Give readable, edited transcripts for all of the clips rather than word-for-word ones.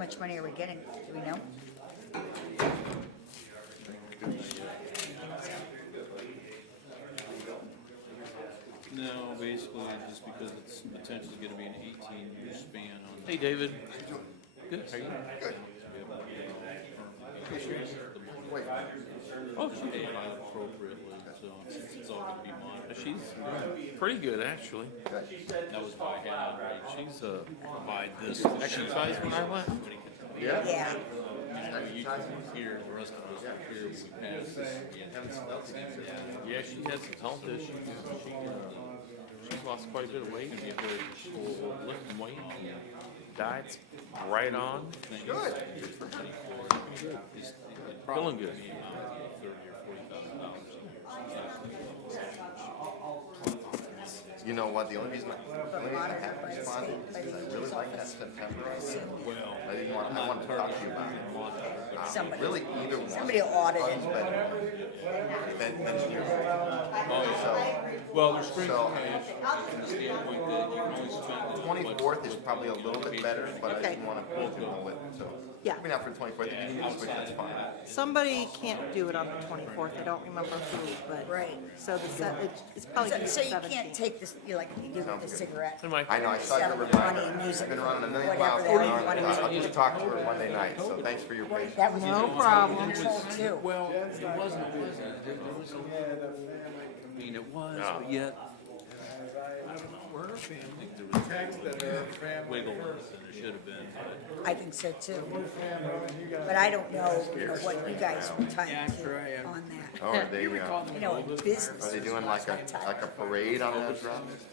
much money are we getting? Do we know? No, basically, just because it's potentially gonna be an 18-year span on. Hey, David. Good. How are you? Wait, Oh, she's Paid out appropriately, so it's all gonna be monitored. she's pretty good, actually. That was my hand, right? She's by this. Exercised when I left. yeah? Yeah. You here, the rest of us are here, we passed this. Yeah, she has some health issues. She's lost quite a bit of weight. Lifting weight. Diet's right on. Good. Feeling good. $30,000 or $40,000. You know what, the only reason I haven't responded is because I really like that September. Well, I wanted to talk to you about it. Somebody, Really, either one. somebody will audit it. That's your. well, there's strings So- of cash from the standpoint that you can only spend it. 24th is probably a little bit better, but I Okay. didn't want to pigeonhole it, so. Yeah. Maybe not for the 24th, if you can switch, that's fine. Somebody can't do it on the 24th. I don't remember who, but. Right. So it's probably So, the so you 17th. can't take this, you like you do with the cigarette. Hey, Mike. I know, I saw your Sell money reminder. and use I've it been running a million whatever miles the an hell you hour. wanna use it. I'll just talk to her Monday night, so thanks for your patience. That was No problem. control too. Well, it wasn't. There was a, I mean, it was, but yet, I don't know. I think there was wiggle room than there should have been, but. I think so too. But I don't know, what you guys were tied to on that. Oh, are they, You know, business. are they doing like a parade on those routes?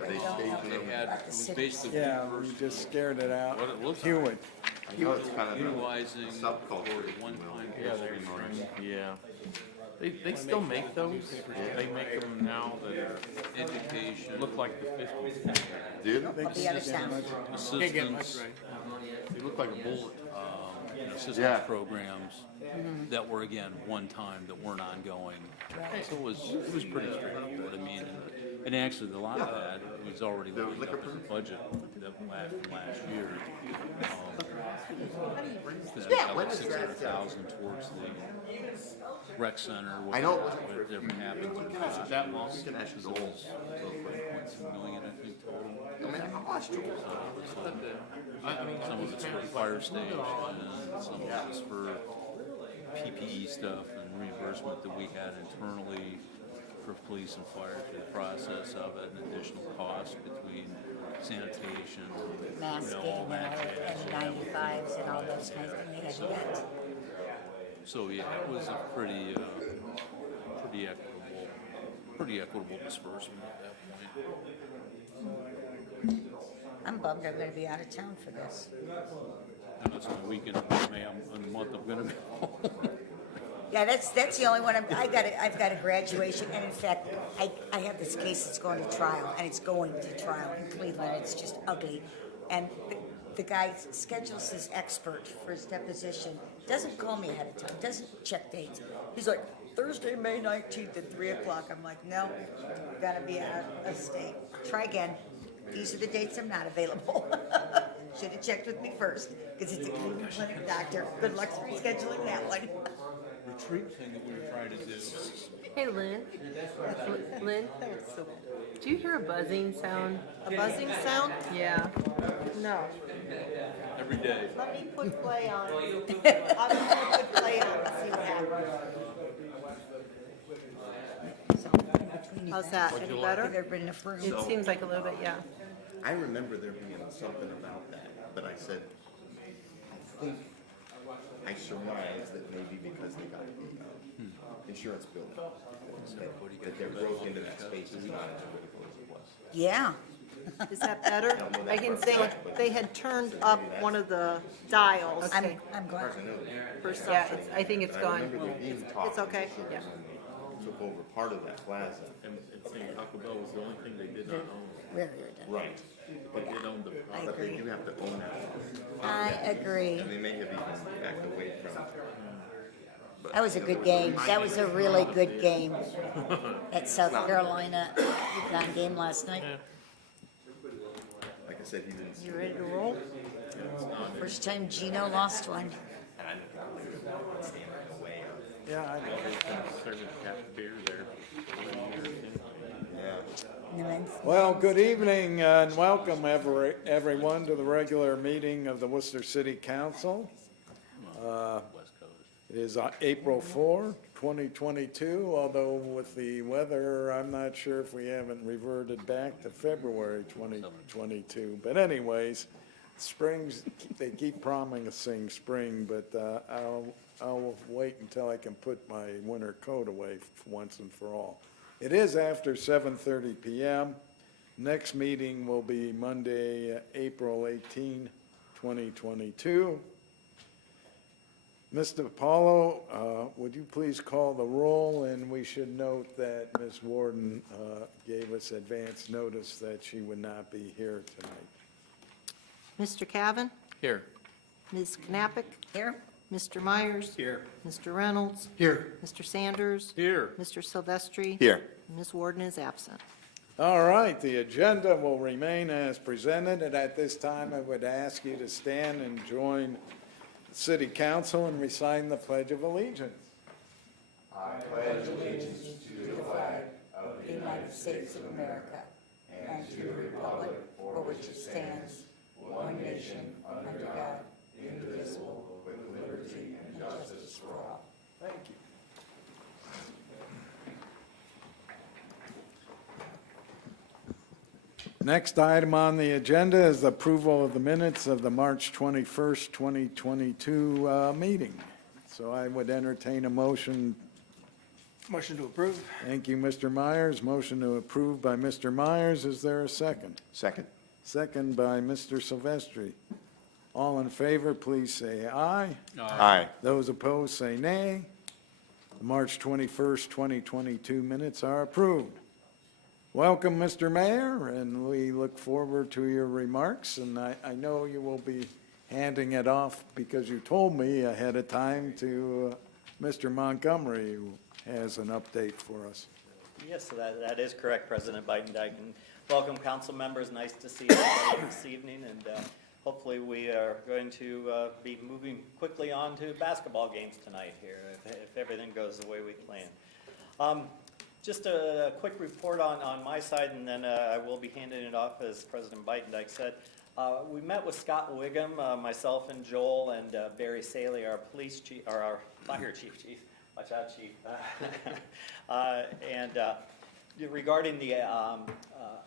Are they staging They them? had, it was basically Yeah, we just scared it out. What it looks like. Hewitt. I know it's kind of utilizing subculture, for if you one-time Yeah, restrings. Yeah. They still make those. They make them now that Education, look like the 50s. dude. Of the other sound. assistance, They look like a bullet. assistance Yeah. programs that were, again, one-time, that weren't ongoing. So it was pretty straightforward. I mean, and actually, a lot of that was already lined liquor up in the budget that from last year. Yeah, when That is that? 600,000 towards the rec center. I know. Whatever happened. That long. International goals. 1.2 million, I think, total. I mean, I watched it. Some of it's for the fire station, and some of it's for PPE stuff and reimbursement that we had internally for police and fire through the process of it, and additional costs between sanitation, Masking all that and jazz. N95s and all those kinds of things they had to get. So yeah, it was a pretty equitable disbursement at that point. I'm bummed I'm gonna be out of town for this. And that's my weekend in May, in a month I'm gonna go. Yeah, that's the only one. I've got a graduation, and in fact, I have this case that's going to trial, and it's going to trial in Cleveland. It's just ugly, and the guy schedules his expert for his deposition. Doesn't call me ahead of time. Doesn't check dates. He's like Thursday, May 19th at 3:00. I'm like, no, gotta be out of state. Try again. These are the dates I'm not available. Should have checked with me first, because it's a Cleveland Clinic doctor. Good luck rescheduling that one. Retreat thing that we were trying to do. Hey, Lynn. Lynn, do you hear a buzzing sound? A buzzing sound? Yeah. No. Every day. Let me put play on. I'm gonna put play on and see what happens. How's that? Any Have better? there been enough room? It seems like a little bit, yeah. I remember there being something about that, but I said, I think, I surmised that maybe because they got the insurance bill, that they broke into that space is not as critical as it was. Yeah. Is that better? I can say they had turned up one of the dials I'm glad. for something. Yeah, I think it's I gone. remember there being talk. It's okay, that yeah. Took over part of that plaza. And saying Taco Bell was the only thing they did not own. Very done. Right. But they own the, I but they agree. do have to own that. I agree. And they may have even backed away from it. But, That was a good game. That was a really good game. That South Carolina UConn game last night. like I said, he didn't. You ready to roll? For first time Gino lost one. And I don't stand in the way of, Yeah, I know. Serving craft beer there. yeah. And then- Well, good evening and welcome everyone to the regular meeting of the Worcester City Council. West Coast. It is April 4, 2022, although with the weather, I'm not sure if we haven't reverted back to February 2022. But anyways, springs, they keep promising spring, but I'll wait until I can put my winter coat away once and for all. It is after 7:30 p.m. Next meeting will be Monday, April 18, 2022. Mr. Paulo, would you please call the roll? And we should note that Ms. Warden gave us advance notice that she would not be here tonight. Mr. Cavan, Here. Ms. Knappich, Here? Mr. Myers. Here. Mr. Reynolds. Here. Mr. Sanders. Here. Mr. Silvestri. Here. Ms. Warden is absent. All right, the agenda will remain as presented, and at this time, I would ask you to stand and join the City Council and recite the Pledge of Allegiance. The United States of America, and to the republic for which it stands, one nation, under God, indivisible, with liberty and justice for all. Thank you. Next item on the agenda is approval of the minutes of the March 21st, 2022 meeting. So I would entertain a motion. Motion to approve. Thank you, Mr. Myers. Motion to approve by Mr. Myers. Is there a second? Second. Second by Mr. Silvestri. All in favor, please say aye. Aye. Those opposed, say nay. The March 21st, 2022 minutes are approved. Welcome, Mr. Mayor, and we look forward to your remarks. And I know you will be handing it off because you told me ahead of time to Mr. Montgomery, who has an update for us. Yes, so that is correct, President Biden. And welcome, council members. Nice to see everybody this evening. And hopefully we are going to be moving quickly on to basketball games tonight here, if everything goes the way we plan. Just a quick report on my side, and then I will be handing it off, as President Biden said. We met with Scott Wiggum, myself and Joel, and Barry Saley, our police chief, or our fire chief. Watch out, chief. And regarding the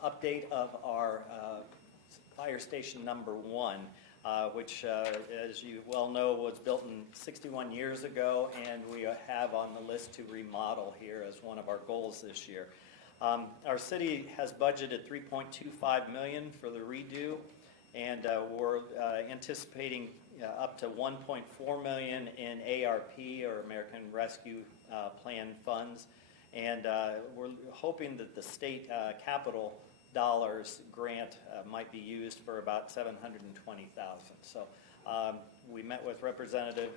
update of our fire station number 1, which, as you well know, was built in 61 years ago, and we have on the list to remodel here as one of our goals this year. Our city has budgeted $3.25 million for the redo, and we're anticipating up to $1.4 million in ARP, or American Rescue Plan funds, and we're hoping that the state capital dollars grant might be used for about $720,000. So we met with Representative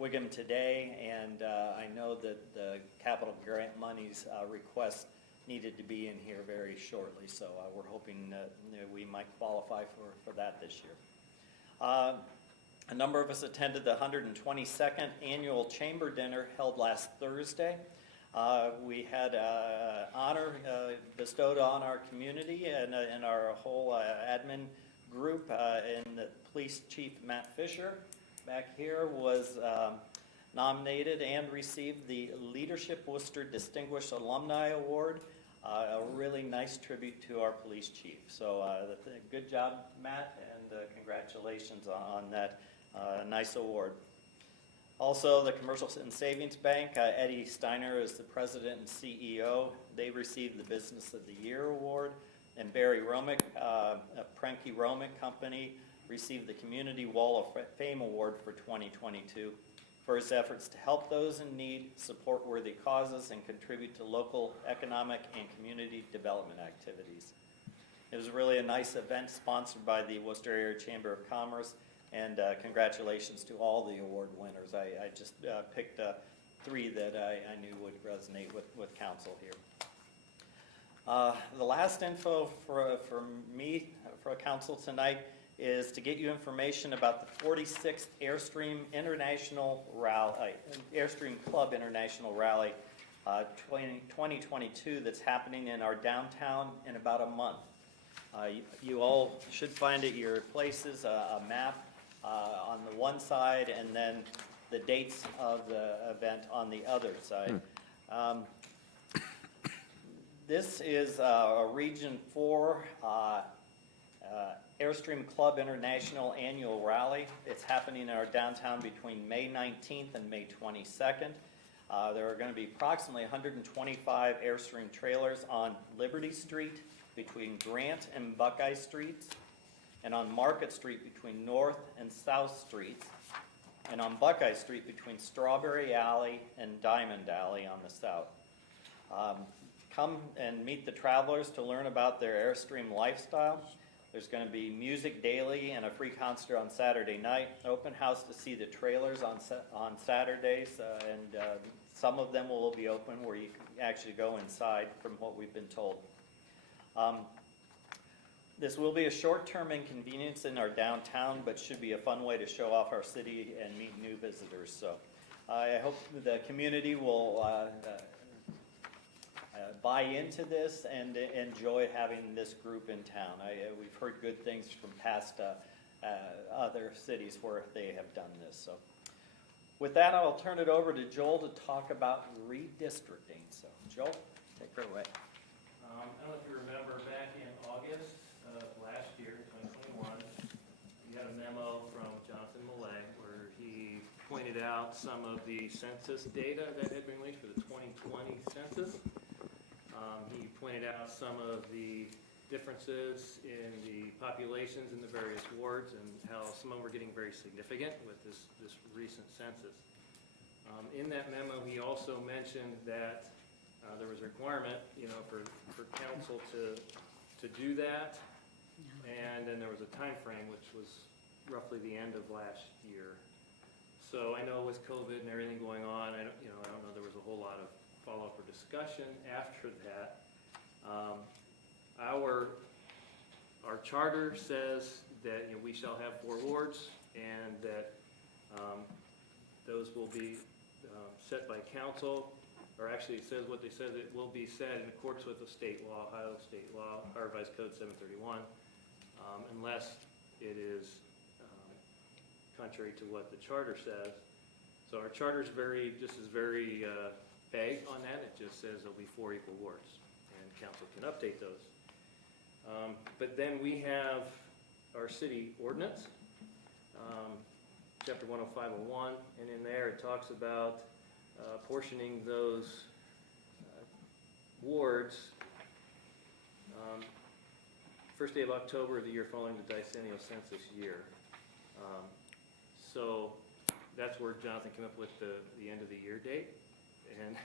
Wiggum today, and I know that the capital grant monies request needed to be in here very shortly. So we're hoping that we might qualify for that this year. A number of us attended the 122nd Annual Chamber Dinner held last Thursday. We had honor bestowed on our community and our whole admin group, and the police chief, Matt Fisher, back here, was nominated and received the Leadership Worcester Distinguished Alumni Award, a really nice tribute to our police chief. So good job, Matt, and congratulations on that nice award. Also, the Commercial and Savings Bank, Eddie Steiner is the president and CEO. They received the Business of the Year award. And Barry Romick, Prenke Romick Company, received the Community Wall of Fame Award for 2022 for his efforts to help those in need, support worthy causes, and contribute to local economic and community development activities. It was really a nice event sponsored by the Worcester Area Chamber of Commerce. And congratulations to all the award winners. I just picked 3 that I knew would resonate with council here. The last info for me, for council tonight, is to get you information about the 46th Airstream Club International Rally 2022 that's happening in our downtown in about a month. You all should find at your places a map on the one side and then the dates of the event on the other side. This is a Region 4 Airstream Club International Annual Rally. It's happening in our downtown between May 19th and May 22nd. There are going to be approximately 125 Airstream trailers on Liberty Street between Grant and Buckeye Streets, and on Market Street between North and South Streets, and on Buckeye Street between Strawberry Alley and Diamond Alley on the south. Come and meet the travelers to learn about their Airstream lifestyle. There's going to be music daily and a free concert on Saturday night. Open house to see the trailers on Saturdays, and some of them will be open where you can actually go inside from what we've been told. This will be a short-term inconvenience in our downtown, but should be a fun way to show off our city and meet new visitors. So I hope the community will buy into this and enjoy having this group in town. We've heard good things from past other cities where they have done this. So with that, I'll turn it over to Joel to talk about redistricting. So Joel, take her away. I don't know if you remember back in August of last year, 2021, we had a memo from Jonathan Millay where he pointed out some of the census data that had been released for the 2020 census. He pointed out some of the differences in the populations in the various wards and how some of them were getting very significant with this recent census. In that memo, he also mentioned that there was a requirement, for council to do that, and then there was a time frame, which was roughly the end of last year. So I know with COVID and everything going on, I don't know there was a whole lot of follow-up or discussion after that. Our charter says that we shall have 4 wards, and that those will be set by council. Or actually, it says what they said, it will be set in accordance with the state law, Ohio State Law, or Revised Code 731, unless it is contrary to what the charter says. So our charter is very vague on that. It just says there'll be 4 equal wards, and council can update those. But then we have our city ordinance, chapter 10501, and in there it talks about portioning those wards first day of October of the year following the decennial census year. So that's where Jonathan came up with the end of the year date. And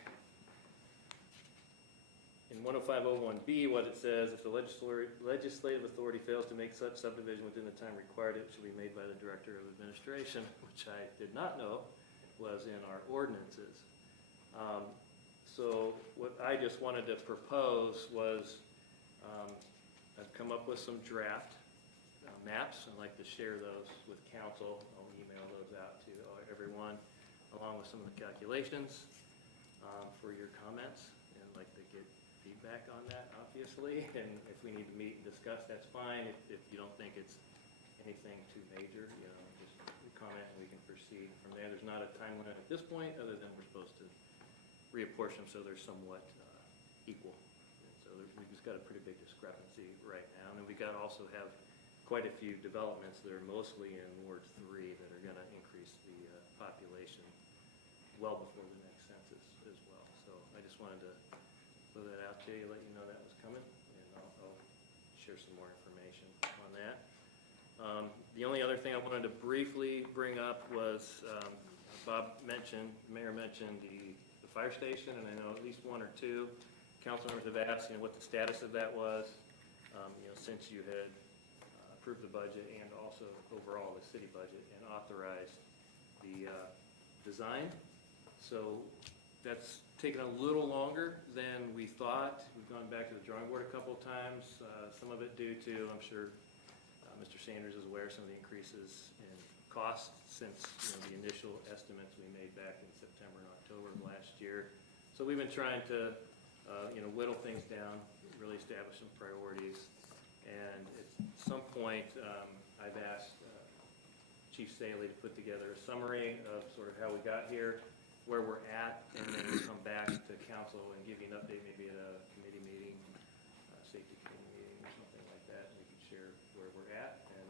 in 10501B, what it says, if the legislative authority fails to make such subdivision within the time required, it shall be made by the Director of Administration, which I did not know was in our ordinances. So what I just wanted to propose was, I've come up with some draft maps. I'd like to share those with council. I'll email those out to everyone, along with some of the calculations for your comments. And I'd like to get feedback on that, obviously. And if we need to meet and discuss, that's fine. If you don't think it's anything too major, just comment and we can proceed from there. There's not a time limit at this point, other than we're supposed to reapportion them so they're somewhat equal. And so we've just got a pretty big discrepancy right now. And then we also have quite a few developments that are mostly in Ward 3 that are going to increase the population well before the next census as well. So I just wanted to throw that out to you, let you know that was coming, and I'll share some more information on that. The only other thing I wanted to briefly bring up was the mayor mentioned the fire station, and I know at least 1 or 2 council members have asked, what the status of that was, since you had approved the budget and also overall the city budget and authorized the design. So that's taken a little longer than we thought. We've gone back to the drawing board a couple of times, some of it due to, I'm sure, Mr. Sanders is aware of some of the increases in costs since, the initial estimates we made back in September and October of last year. So we've been trying to, whittle things down, really establish some priorities. And at some point, I've asked Chief Staley to put together a summary of sort of how we got here, where we're at, and then come back to council and give you an update, maybe at a committee meeting, safety committee meeting or something like that, and we can share where we're at. And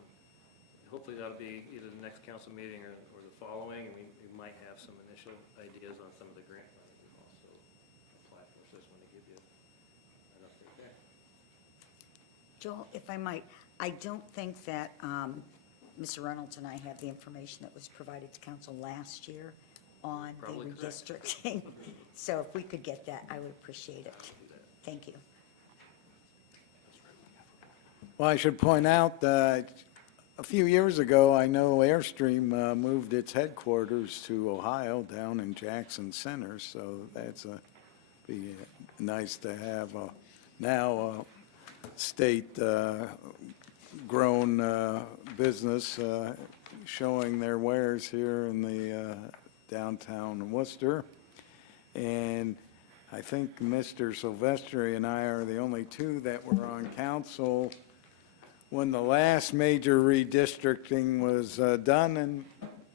hopefully that'll be either the next council meeting or the following, and we might have some initial ideas on some of the grant money we've also applied for. So I just want to give you an update there. Joel, if I might, I don't think that Mr. Reynolds and I have the information that was provided to council last year on the Probably correct. redistricting. So if we could get that, I would appreciate it. Thank you. Well, I should point out that a few years ago, I know Airstream moved its headquarters to Ohio down in Jackson Center, so that's be nice to have now state grown business showing their wares here in the downtown Worcester. And I think Mr. Silvestri and I are the only two that were on council when the last major redistricting was done. And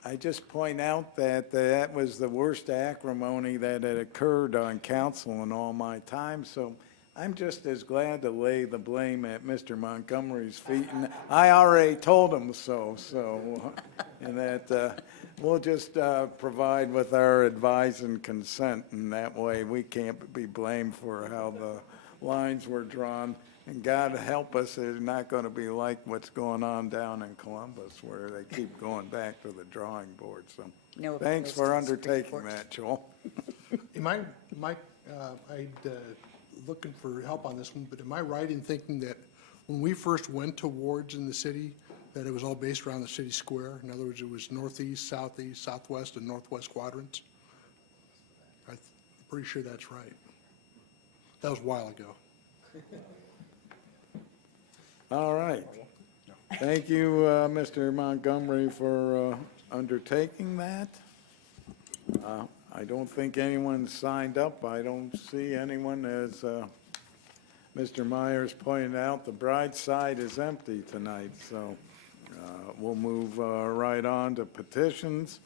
I just point out that that was the worst acrimony that had occurred on council in all my time. So I'm just as glad to lay the blame at Mr. Montgomery's feet, and I already told him so, and that we'll just provide with our advice and consent, and that way we can't be blamed for how the lines were drawn. And God help us, it's not going to be like what's going on down in Columbus, where they keep going back to the drawing board. So No thanks appeals for to the Supreme undertaking Court. that, Joel. I'd looking for help on this one, but am I right in thinking that when we first went to wards in the city, that it was all based around the city square? In other words, it was northeast, southeast, southwest, and northwest quadrants? I'm pretty sure that's right. That was a while ago. All right. Thank you, Mr. Montgomery, for undertaking that. I don't think anyone signed up. I don't see anyone. As Mr. Myers pointed out, the bride's side is empty tonight, so we'll move right on to petitions.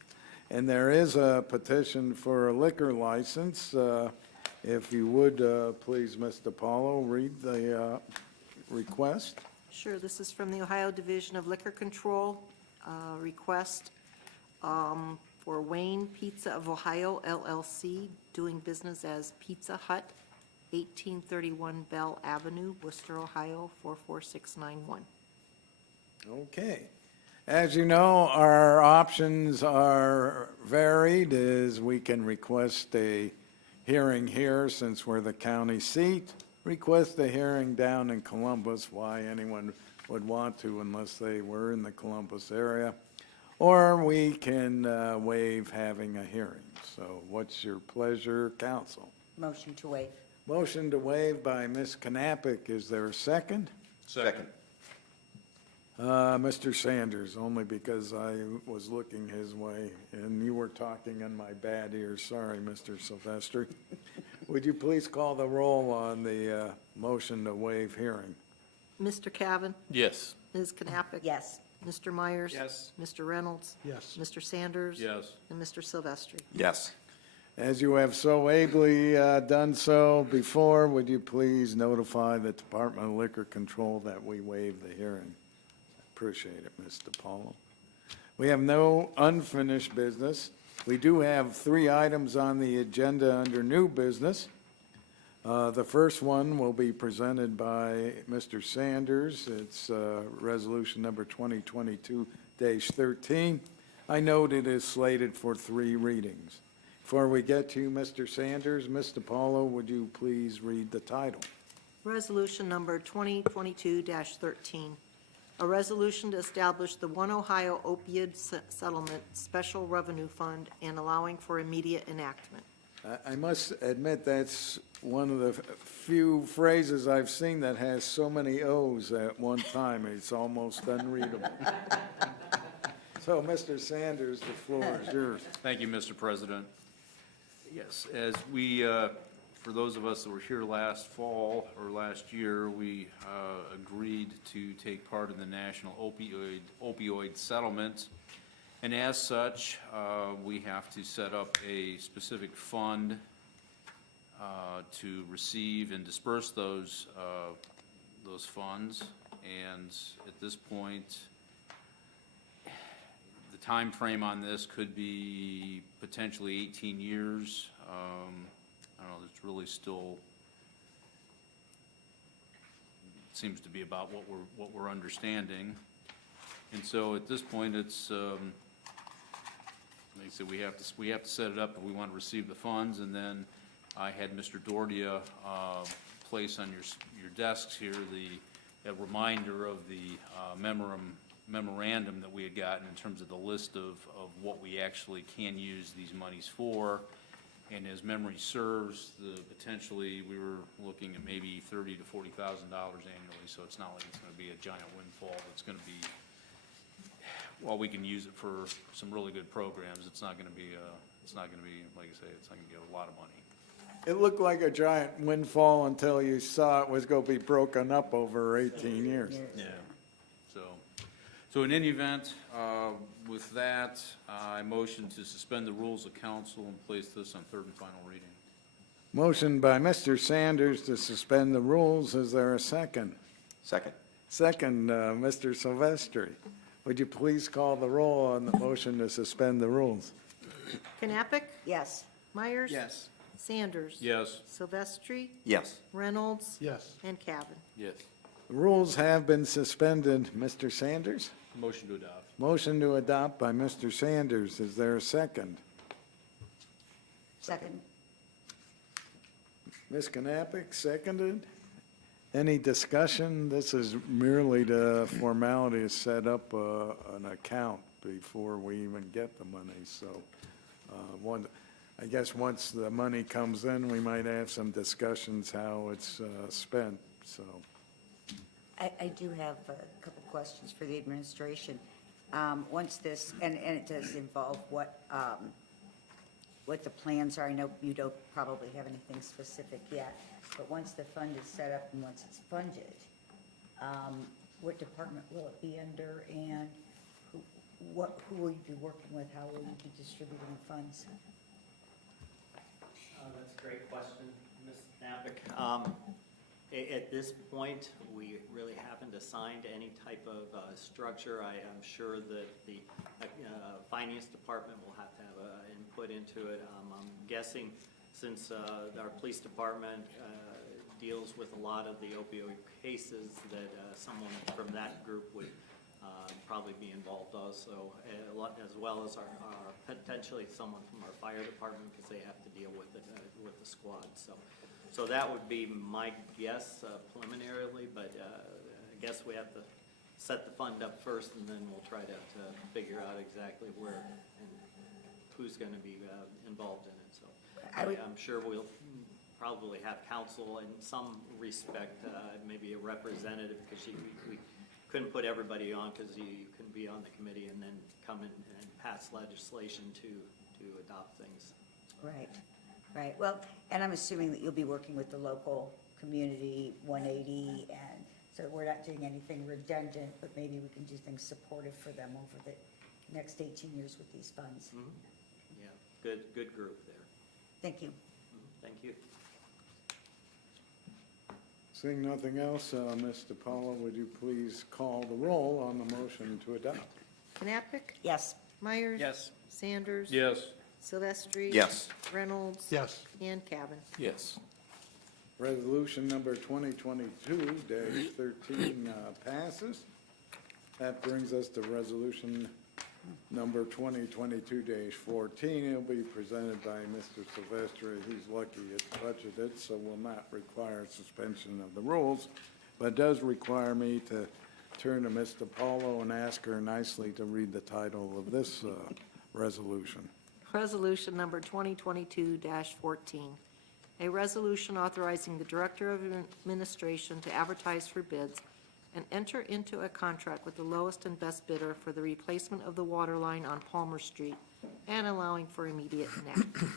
And there is a petition for a liquor license. If you would, please, Mr. Paulo, read the request. Sure, this is from the Ohio Division of Liquor Control, request for Wayne Pizza of Ohio LLC, doing business as Pizza Hut, 1831 Bell Avenue, Worcester, Ohio, 44691. Okay. As you know, our options are varied, as we can request a hearing here since we're the county seat, request a hearing down in Columbus, why anyone would want to unless they were in the Columbus area, or we can waive having a hearing. So what's your pleasure, council? Motion to waive. Motion to waive by Ms. Knappich. Is there a second? Second. Mr. Sanders, only because I was looking his way, and you were talking in my bad ear. Sorry, Mr. Silvestri. Would you please call the roll on the motion to waive hearing? Mr. Cavan, Yes. Ms. Knappich. Yes. Mr. Myers. Yes. Mr. Reynolds. Yes. Mr. Sanders. Yes. And Mr. Silvestri. Yes. As you have so ably done so before, would you please notify the Department of Liquor Control that we waive the hearing? Appreciate it, Mr. Paulo. We have no unfinished business. We do have 3 items on the agenda under new business. The first one will be presented by Mr. Sanders. It's resolution number 2022-13. I note it is slated for 3 readings. Before we get to Mr. Sanders, Mr. Paulo, would you please read the title? Resolution number 2022-13, a resolution to establish the One Ohio Opioid Settlement Special Revenue Fund and allowing for immediate enactment. I must admit, that's one of the few phrases I've seen that has so many O's at one time, it's almost unreadable. So, Mr. Sanders, the floor is yours. Thank you, Mr. President. Yes, as we, for those of us that were here last fall or last year, we agreed to take part in the national opioid settlement. And as such, we have to set up a specific fund to receive and disperse those funds. And at this point, the time frame on this could be potentially 18 years. I don't know, it's really still, seems to be about what we're understanding. And so at this point, it's, like I said, we have to set it up if we want to receive the funds, and then I had Mr. Dordia place on your desks here a reminder of the memorandum that we had gotten in terms of the list of what we actually can use these monies for. And as memory serves, potentially we were looking at maybe $30,000 to $40,000 annually, so it's not like it's going to be a giant windfall. It's going to be, while we can use it for some really good programs, it's not going to be, like I say, it's not going to be a lot of money. It looked like a giant windfall until you saw it was going to be broken up over 18 years. Yeah. So in any event, with that, I motion to suspend the rules of council and place this on third and final reading. Motion by Mr. Sanders to suspend the rules. Is there a second? Second. Second, Mr. Silvestri. Would you please call the roll on the motion to suspend the rules? Knappich, Yes. Myers. Yes. Sanders. Yes. Silvestri, Yes. Reynolds, Yes. and Cavan. Yes. The rules have been suspended. Mr. Sanders? Motion to adopt. Motion to adopt by Mr. Sanders. Is there a second? Second. Ms. Knappich, seconded. Any discussion? This is merely the formality to set up an account before we even get the money. So I guess once the money comes in, we might have some discussions how it's spent, so. I do have a couple questions for the administration. Once this, and it does involve what the plans are. I know you don't probably have anything specific yet, but once the fund is set up and once it's funded, what department will it be under, and who will you be working with? How will you be distributing the funds? That's a great question, Ms. Knappich. At this point, we really haven't assigned any type of structure. I am sure that the finance department will have to have input into it. I'm guessing since our police department deals with a lot of the opioid cases, that someone from that group would probably be involved also, as well as our potentially someone from our fire department, because they have to deal with the squad. So that would be my guess preliminarily, but I guess we have to set the fund up first, and then we'll try to figure out exactly where and who's going to be involved in it. So I'm sure we'll probably have counsel in some respect, maybe a representative, because we couldn't put everybody on, because you couldn't be on the committee and then come in and pass legislation to adopt things. Right. Well, and I'm assuming that you'll be working with the local community 180, and so we're not doing anything redundant, but maybe we can do things supportive for them over the next 18 years with these funds. Mm-hmm. Yeah, good group there. Thank you. Thank you. Seeing nothing else, Ms. DiPaolo, would you please call the roll on the motion to adopt? Knappich, Yes. Myers. Yes. Sanders. Yes. Silvestri. Yes. Reynolds. Yes. And Cavan. Yes. Resolution number 2022-13 passes. That brings us to resolution number 2022-14. It'll be presented by Mr. Silvestri. He's lucky it's budgeted, so will not require suspension of the rules, but does require me to turn to Ms. DiPaolo and ask her nicely to read the title of this resolution. Resolution number 2022-14, a resolution authorizing the Director of Administration to advertise for bids and enter into a contract with the lowest and best bidder for the replacement of the water line on Palmer Street and allowing for immediate enactment.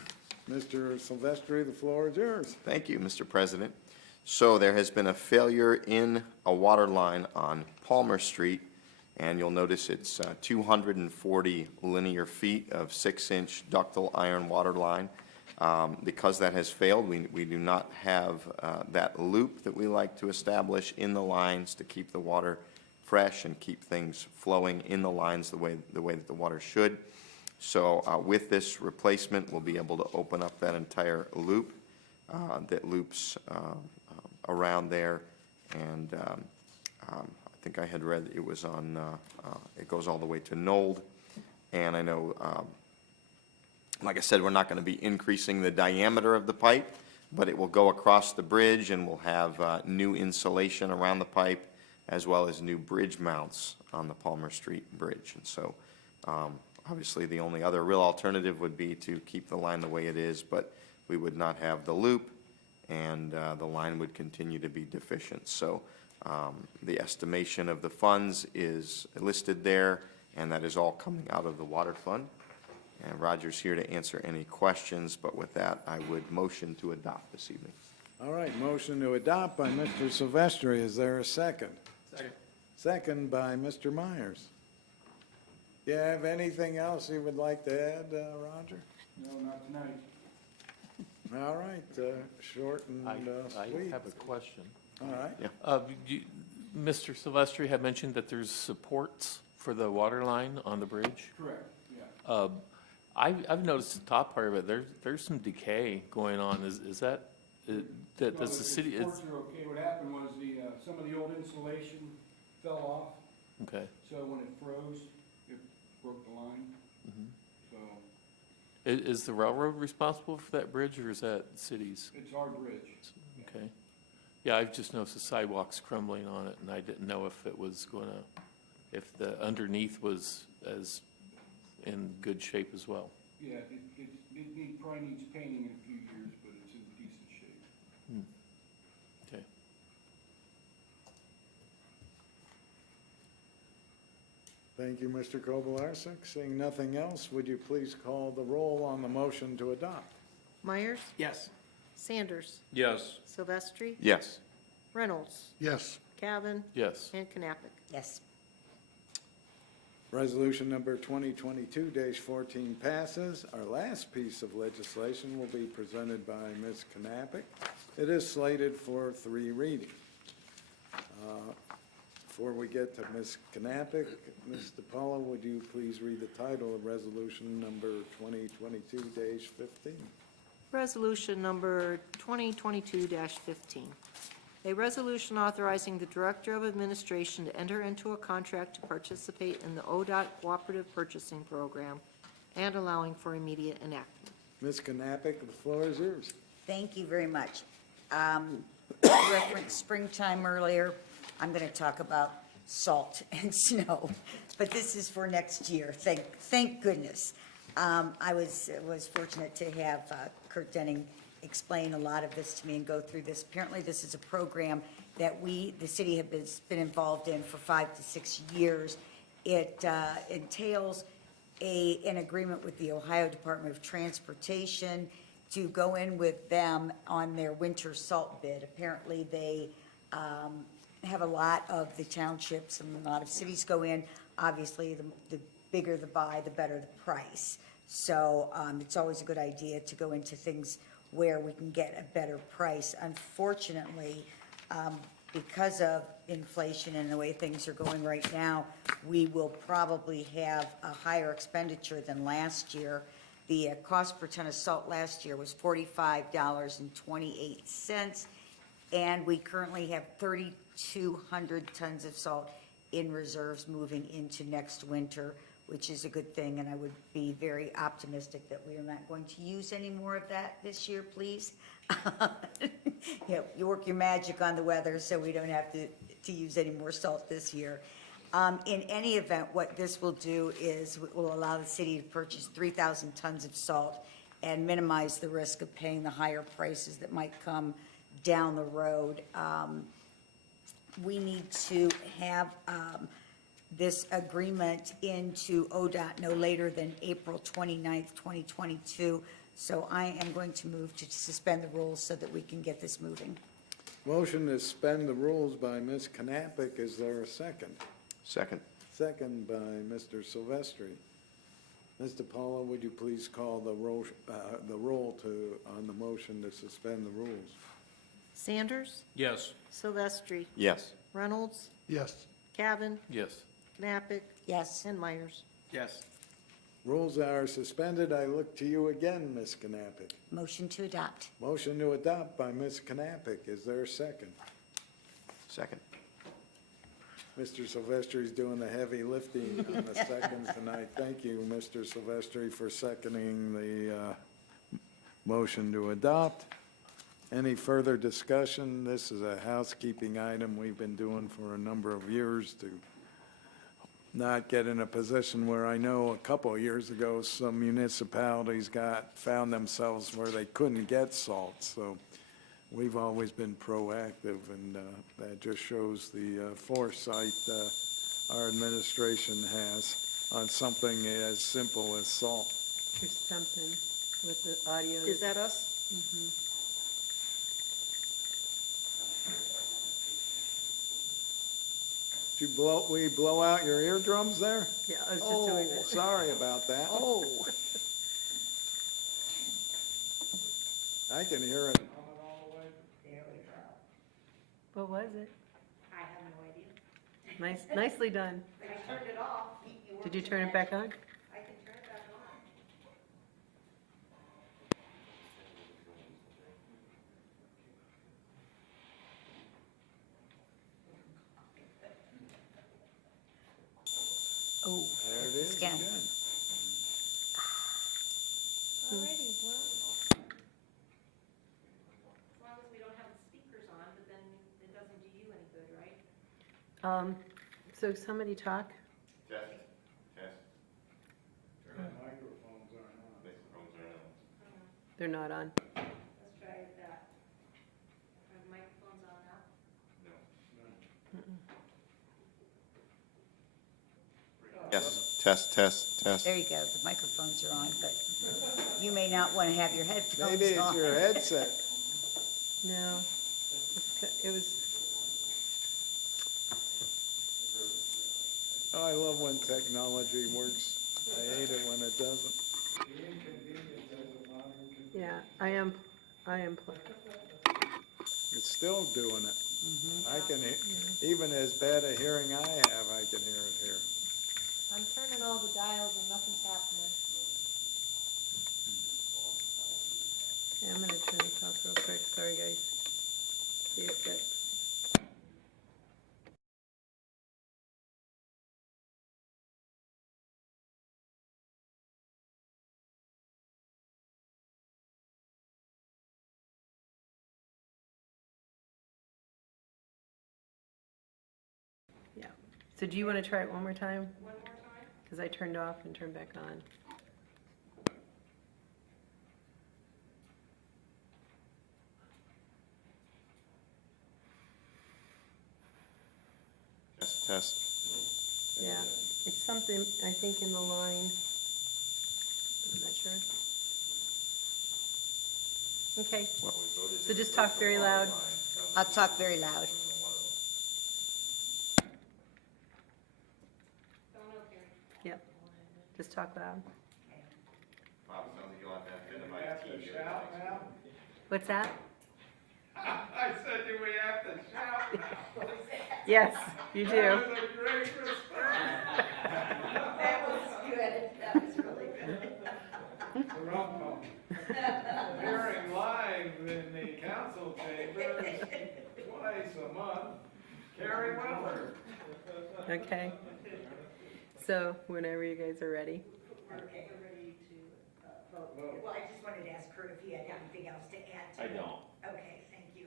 Mr. Silvestri, the floor is yours. Thank you, Mr. President. So there has been a failure in a water line on Palmer Street, and you'll notice it's 240 linear feet of 6-inch ductile iron water line. Because that has failed, we do not have that loop that we like to establish in the lines to keep the water fresh and keep things flowing in the lines the way that the water should. So with this replacement, we'll be able to open up that entire loop that loops around there. And I think I had read it was on, it goes all the way to Nold. And I know, like I said, we're not going to be increasing the diameter of the pipe, but it will go across the bridge, and we'll have new insulation around the pipe, as well as new bridge mounts on the Palmer Street Bridge. And so, obviously, the only other real alternative would be to keep the line the way it is, but we would not have the loop, and the line would continue to be deficient. So the estimation of the funds is listed there, and that is all coming out of the water fund. And Roger's here to answer any questions, but with that, I would motion to adopt this evening. All right, motion to adopt by Mr. Silvestri. Is there a second? Second. Second by Mr. Myers. Do you have anything else you would like to add, Roger? No, not tonight. All right, short and I sweet. have a question. All right. Yeah. Mr. Silvestri had mentioned that there's supports for the water line on the bridge. Correct, yeah. I've noticed the top part of it, there's some decay going on. Is that, does the city? The supports are okay. What happened was some of the old insulation fell off, Okay. so when it froze, it broke the line. So Is the railroad responsible for that bridge, or is that cities? it's our bridge. Okay. Yeah, I've just noticed the sidewalks crumbling on it, and I didn't know if it was gonna, if the underneath was as in good shape as well. Yeah, it probably needs painting in a few years, but it's in decent shape. Okay. Thank you, Mr. Kobelarsek. Seeing nothing else, would you please call the roll on the motion to adopt? Myers? Yes. Sanders. Yes. Silvestri. Yes. Reynolds. Yes. Cavan. Yes. And Knappich. Yes. Resolution number 2022-14 passes. Our last piece of legislation will be presented by Ms. Knappich. It is slated for 3 readings. Before we get to Ms. Knappich, Ms. DiPaolo, would you please read the title of resolution number 2022-15? Resolution number 2022-15. A resolution authorizing the Director of Administration to enter into a contract to participate in the ODOT Cooperative Purchasing Program and allowing for immediate enactment. Ms. Knappich, the floor is yours. Thank you very much. Referenced springtime earlier. I'm going to talk about salt and snow, but this is for next year. Thank goodness. I was fortunate to have Kurt Denning explain a lot of this to me and go through this. Apparently, this is a program that the city, have been involved in for 5 to 6 years. It entails an agreement with the Ohio Department of Transportation to go in with them on their winter salt bid. Apparently, they have a lot of the townships and a lot of cities go in. Obviously, the bigger the buy, the better the price. So it's always a good idea to go into things where we can get a better price. Unfortunately, because of inflation and the way things are going right now, we will probably have a higher expenditure than last year. The cost per ton of salt last year was $45.28, and we currently have 3,200 tons of salt in reserves moving into next winter, which is a good thing, and I would be very optimistic that we are not going to use any more of that this year, please. You work your magic on the weather so we don't have to use any more salt this year. In any event, what this will do is it will allow the city to purchase 3,000 tons of salt and minimize the risk of paying the higher prices that might come down the road. We need to have this agreement into ODOT no later than April 29th, 2022. So I am going to move to suspend the rules so that we can get this moving. Motion to suspend the rules by Ms. Knappich. Is there a second? Second. Second by Mr. Silvestri. Ms. DiPaolo, would you please call the roll on the motion to suspend the rules? Sanders, Yes. Silvestri, Yes. Reynolds, Yes. Cavan, Yes. Knappich, Yes. and Myers. Yes. Rules are suspended. I look to you again, Ms. Knappich. Motion to adopt. Motion to adopt by Ms. Knappich. Is there a second? Second. Mr. Silvestri's doing the heavy lifting on the seconds tonight. Thank you, Mr. Silvestri, for seconding the motion to adopt. Any further discussion? This is a housekeeping item we've been doing for a number of years to not get in a position where I know a couple of years ago, some municipalities found themselves where they couldn't get salt. So we've always been proactive, and that just shows the foresight our administration has on something as simple as salt. There's something with the audio. Is that us? Did we blow out your eardrums there? Yeah, I was just doing Oh, that. sorry about that. Oh, I can hear it. What was it? I have no idea. Nicely done. I turned it off. Did you turn it back on? I can turn it back on. Oh, There it is Scan. again. alrighty, well, As long as we don't have the speakers on, but then it doesn't do you any good, right? So somebody talk? Test. Test. They're not on. Let's try that. Are the microphones on now? Yes. Test, test, test. There you go. The microphones are on, but you may not want to have your headphones on. Maybe it's your headset. No. It was, Oh, I love when technology works. I hate it when it doesn't. yeah, I am, It's still doing it. I can, even as bad a hearing I have, I can hear it here. I'm turning all the dials and nothing's happening. yeah, I'm gonna turn this off real quick. Sorry, guys. See if that. Yeah. So do you want to try it one more time? One more time? Because I turned off and turned back on. Test, test. Yeah, it's something, I think, in the line. I'm not sure. Okay, so just talk very loud. I'll talk very loud. Don't know, Karen. Yep, just talk loud. Bob, sounds like you'll have to have to invite T. What's that? I said, do we have to shout now? Yes, you do. That was a great response. That was good. That was really good. Appearing live in the council chambers twice a month, Carrie Weller. Okay. So whenever you guys are ready. Okay, we're ready to vote. Well, I just wanted to ask Kurt if he had anything else to add to it. I don't. Okay, thank you.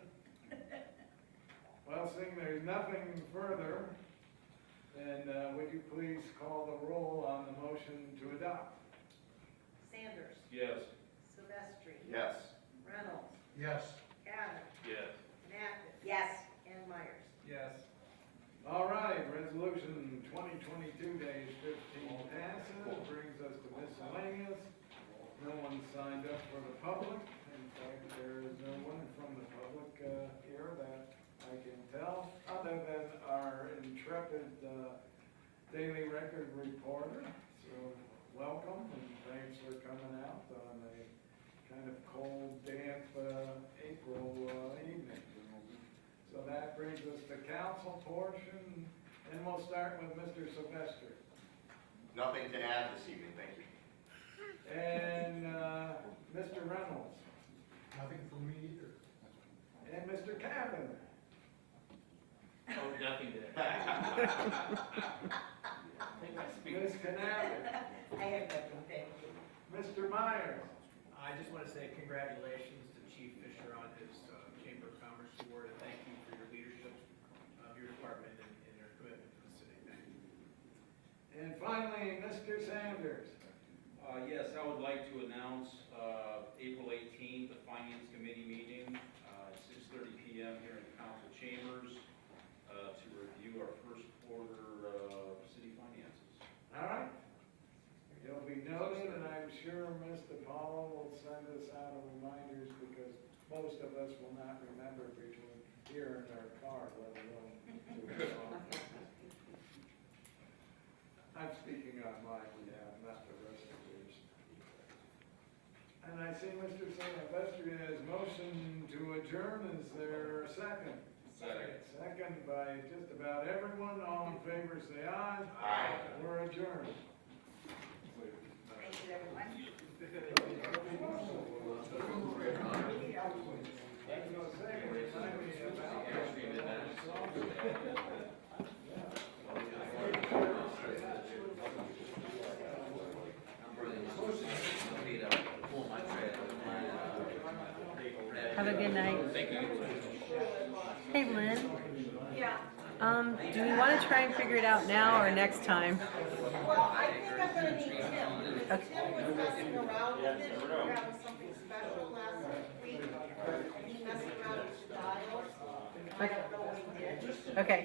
Well, seeing there's nothing further, And would you please call the roll on the motion to adopt? Sanders. Yes. Silvestri. Yes. Reynolds. Yes. Cannon. Yes. Mathis. Yes. And Myers. Yes. All right, resolution 2022-15 passes, brings us to miscellaneous. No one signed up for the public. In fact, there is no one from the public here that I can tell, other than our intrepid daily record reporter. So welcome and thanks for coming out on a kind of cold, damp April evening. So that brings us to council portion, and we'll start with Mr. Sylvester. Nothing to add this evening, thank you. And Mr. Reynolds. Nothing from me either. And Mr. Cavan. Oh, nothing to Ms. Knapp. I have nothing, thank you. Mr. Myers. I just want to say congratulations to Chief Fisher on his Chamber of Commerce award, and thank you for your leadership of your department and your commitment to the city. Thank you. And finally, Mr. Sanders. Yes, I would like to announce April 18th, the Finance Committee meeting, 6:30 p.m. here in the council chambers to review our first quarter city finances. All right. It'll be noted, and I'm sure Mr. Paulo will send us out a reminders because most of us will not remember between here and our car, let alone to I'm speaking on my behalf, not the rest of yours. And I see Mr. Sylvester has motion to adjourn. Is there a second? Second. Second by just about everyone. All in favor, say aye. Aye. We're adjourned. Thank you, everyone. Have a good night. Thank you. Hey, Lynn. Yeah. Do we want to try and figure it out now or next time? Well, I think I'm gonna need Tim, because Okay. Tim was messing around with it, we were having something special last week. He messed around with the dials, I don't know what he did. Okay.